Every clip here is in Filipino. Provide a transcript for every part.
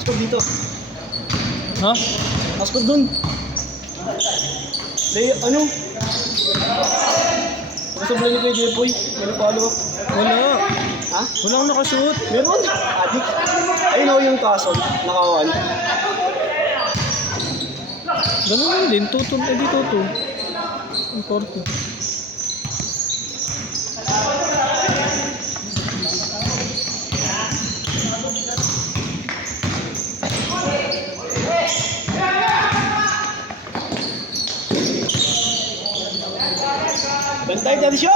Pasok dito. Ha? Pasok dun. Lay, ano? Pasok lang ni Kuya Jepoy. Meron follow up. Wala. Ha? Walang nakashoot. Meron. Adik. Ayun o yung tason. Nakawan. Ganun lang din. Tutun. Eh di tutun. Ang korto. Bantay dyan siya!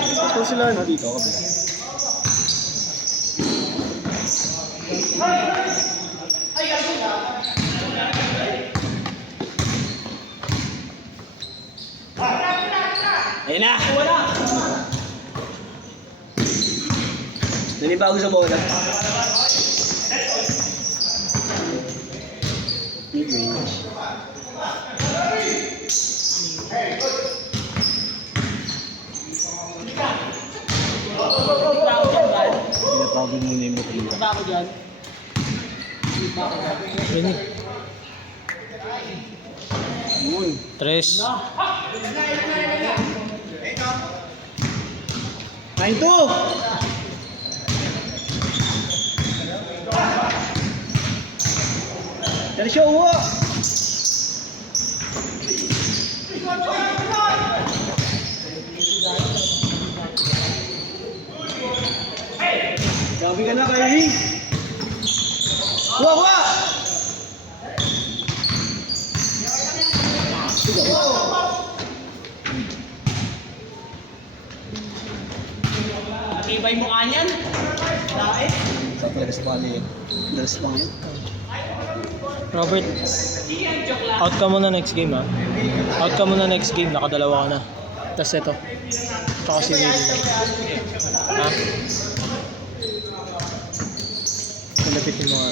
Gusto sila no dito kabila. Ayun na! Nanibago sa bola. Mid-range. Pinapagod muna yung bukli. Rinig. Yun. Tres. 9-2! Dari siya uwa! Grabe ka na, Kyrie! Kuha, kuha! Ibay mo kanyan. Dahil. Sa talaga sa pali eh. Dalas lang yun. Robert. Out ka muna next game ha. Out ka muna next game. Nakadalawa ka na. Tapos ito. Tsaka si Willie. Ha? Palapitin mo nga.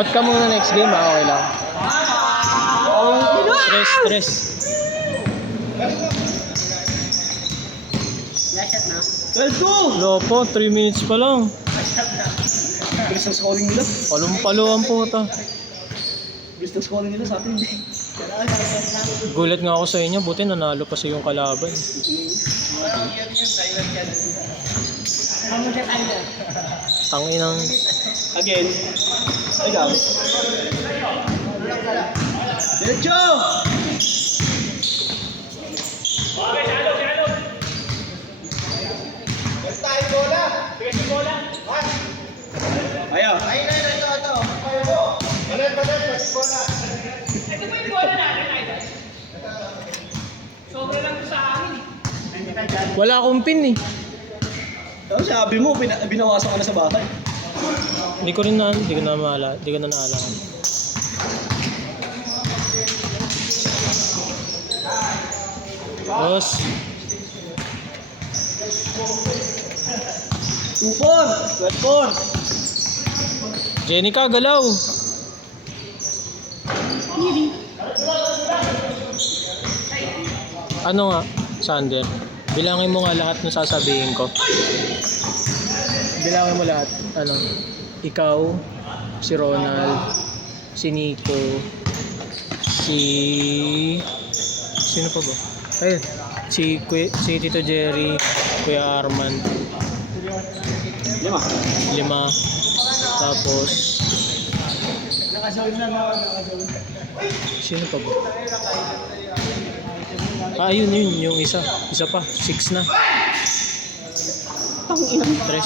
Out ka muna next game ha. Okay lang. Stress. Lashat na. 12-2! Lopo, 3 minutes pa lang. Bilis ng scoring nila. Palong-palo ang puta. Bilis ng scoring nila sa atin. Gulat nga ako sa inyo. Buti nanalo pa sa yung kalaban. Tanginang. Again. Ay, gabi. Diretso! Ayaw. Wala akong pin eh. Tapos sabi mo, binawasan ka na sa bahay. Hindi ko na naalala. Boss, Upon! 12-4! Jenica galaw. Ano nga, Sander? Bilangin mo nga lahat ng sasabihin ko. Bilangin mo lahat. Ano? Ikaw, si Ronald, si Nico, sino pa ba? Ayun, si Tito Jerry, Kuya Arman. 5. 5. Tapos sino pa ba? Yun, yung isa pa, 6 na. Ang ina. 3.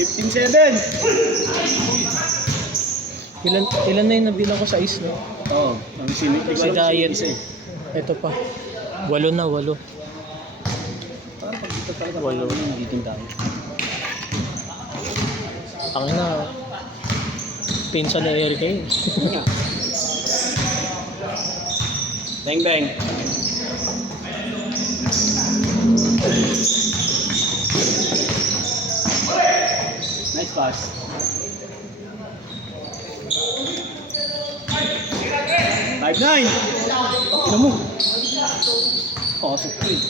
15-7! Ilan na yung nabilang ko sa is, no? Oo. Si Diet. Isa eh. Ito pa. 8 na. Parang pag dito talaga. Walo. Hindi din tayo. Tangin na. Pinsan na Eric eh. Bang bang. Nice pass. 5-9. Ina mo. Pasok ko eh.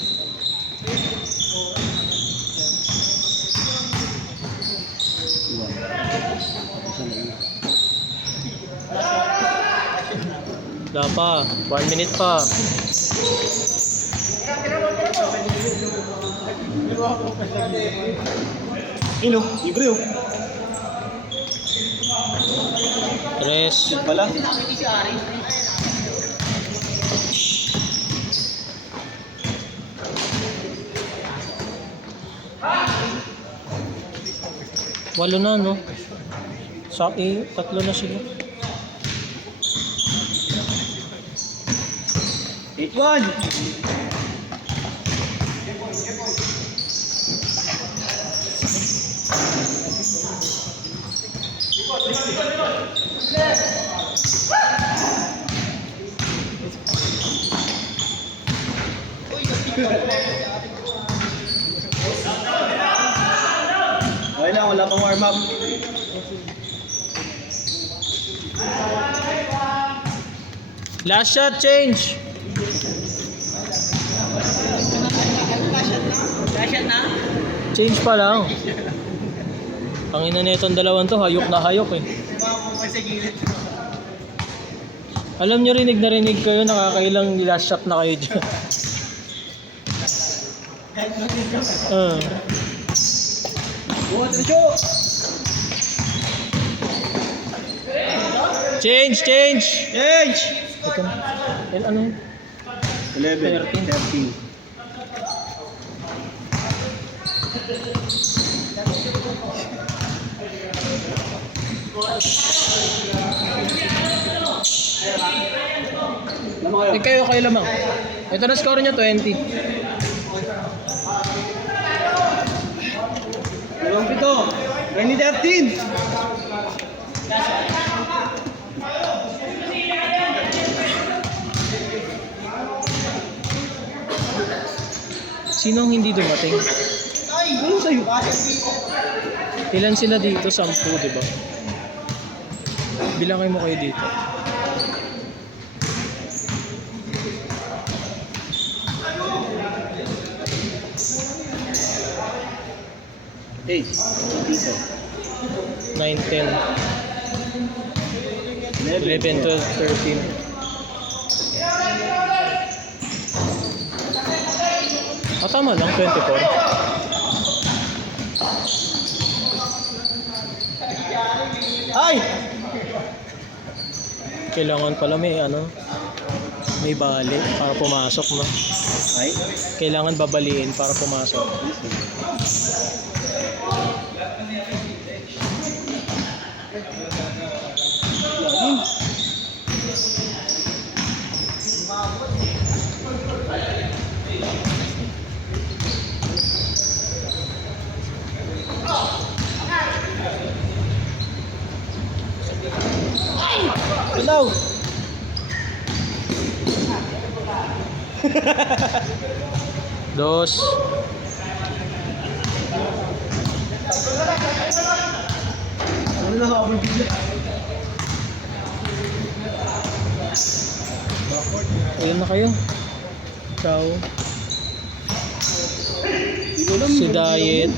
Wala pa. 1 minute pa. Ino, libre oh. 3. Pala. Hindi si Ari. Walo na, no? Sa tatlo na sila. 8-1. Okay na, wala pang warm up. Last shot, change! Kasyan na? Change pa lang. Ang ina na itong dalawang to, hayok na hayok eh. Sumama sa gilid. Alam nyo, rinig na rinig kayo, nakakailang last shot na kayo dyan. Change, change! Change! Ito na. Ano yun? 11, 13. Lamang kayo. Kayo lamang. Ito na score niya, 20. Dalawang pito. 2013. Sino ang hindi dumating? Ano sa'yo? Ilan sila dito? 10, di ba? Bilangin mo kayo dito. Hey, dito. 9, 10, 11, 12, 13. Tama lang, 24. Ay! Kailangan pala may may bali para pumasok, no? Ay? Kailangan babaliin para pumasok. Hello! Dos. Ano na habol bigla? Ayun na kayo. Ciao. Hindi ko alam. Si Diet.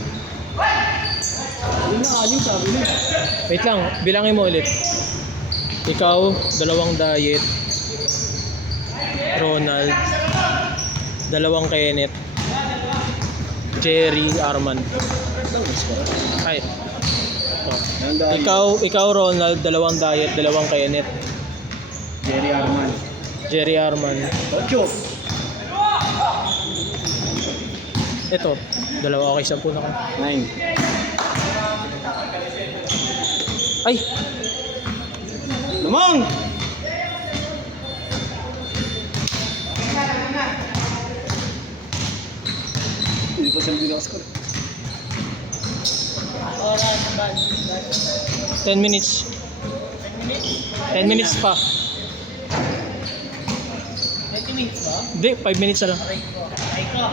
Yun na aling sabi niya. Wait lang, bilangin mo ulit. Ikaw, 2 Diet. Ronald. 2 Kenneth. Jerry Arman. Ay. Oh. Ikaw Ronald, 2 Diet, 2 Kenneth. Jerry Arman. Jerry Arman. 8. Ito, 2, okay, 10 na ka. 9. Ay! Lamang! Hindi pa sabi ng score. 10 minutes. 10 minutes pa. 20 minutes ba? Hindi, 5 minutes na lang. Ay ko.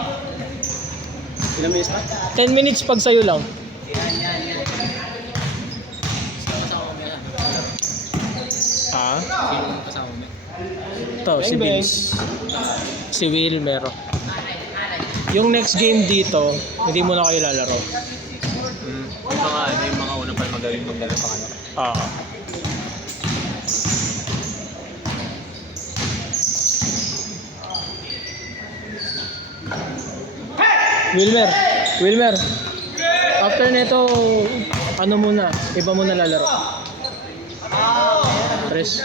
Ilang minutes pa? 10 minutes pag sa'yo lang. Yan. Sino kasama mo yan? Ah? Sino kasama mo? Ito, si Bang, bang. Vince. Si Wilmer. Yung next game dito, hindi mo na kayo lalaro. Yung mga una pa magaling magdala pa kayo. Ah. Wilmer. After nito, ano muna? Iba muna lalaro. Press.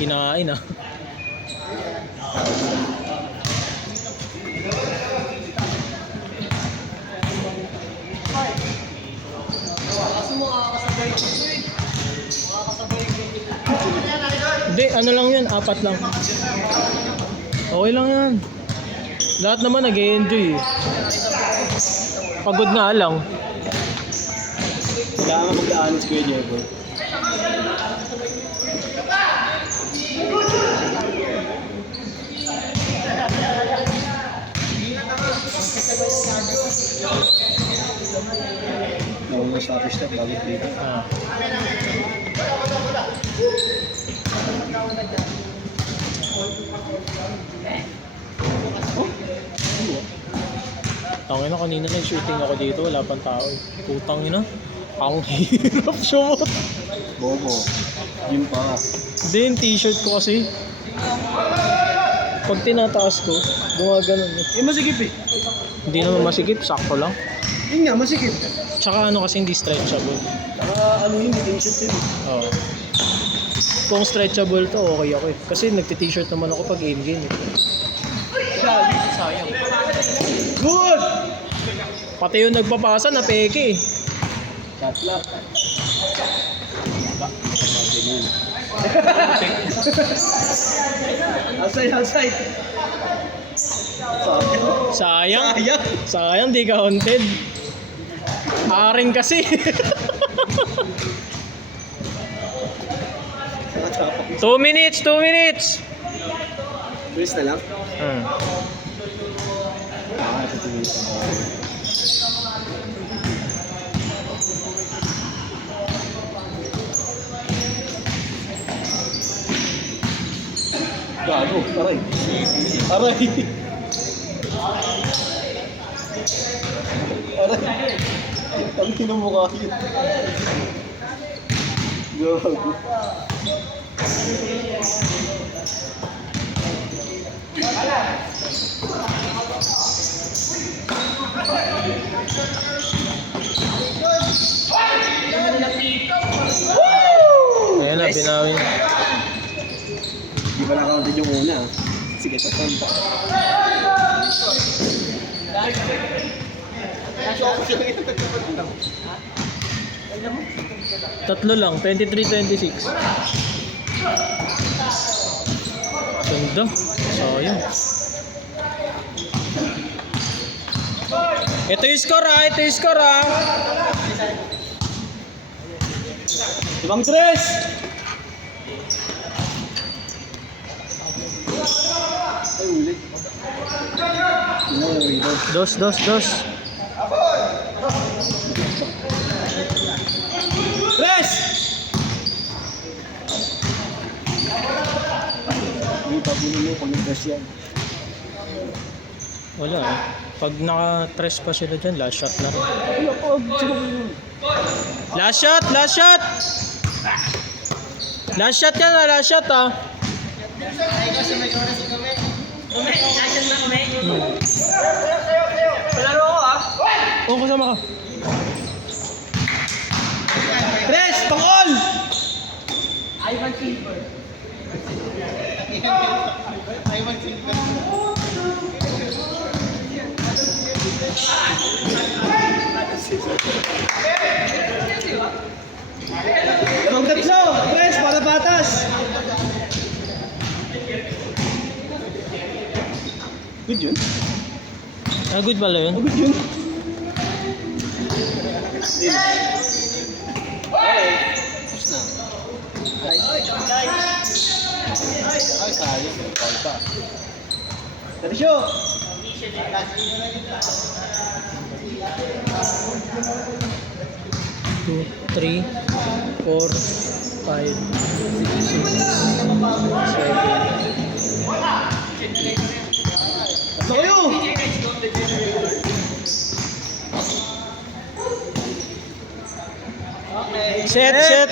Kinain ah. Hindi, ano lang yan, 4 lang. Okay lang yan. Lahat naman nag-enjoy eh. Pagod nga lang. Kailangan magdaanan si Kuya Diego. Nauna sa first step, bago dito. Ah. Tangin na, kanina nag-shooting ako dito, wala pang tao eh. Putang ina. Ang hirap sumot. Bobo. Gym pa. Hindi, yung t-shirt ko kasi. Pag tinataas ko, gumaganon eh. Eh, masikip eh. Hindi naman masikip, sakto lang. Yun nga, masikip. Tsaka ano kasi hindi stretchable. Saka ano yun, t-shirt yun. Oo. Kung stretchable to, okay ako eh. Kasi nagti-t-shirt naman ako pag game eh. Sayang. Good! Pati yung nagpapasa na peke eh. Shot lock. Outside. Sayang. Sayang, di ka haunted. Aring kasi. 2 minutes. Bilis na lang. Ito bilis. Gago, aray. Ang tinumukha yun. Gago. Ayan na, binawi. Di ba nakaunted yung una? Sige, tatampa. Tatlo lang, 23-26. Ganda. Sayang. Ito yung score ah. Ibang tres! Ay, ulit. Ano yung rebound? Dos. Tres! Hindi, pabunin mo kung yung tres yan. Wala eh. Pag naka-tres pa sila dyan, last shot na rin. Ay, ako, sino ba yun? Last shot! Last shot yan ah, last shot ah. Palaro ko ah. Oo, kasama ka. Tres! Pang-all! Ivan Silver. Ivan Silver. Dalawang tatlo! Tres, para patas! Good yun? Ah, good pala yun. Good yun? Tapos na. Ay, sayang. Bawal pa. Tarisyo! 2, 3, 4, 5, 6, 7. Tatlo kayo! Set, set!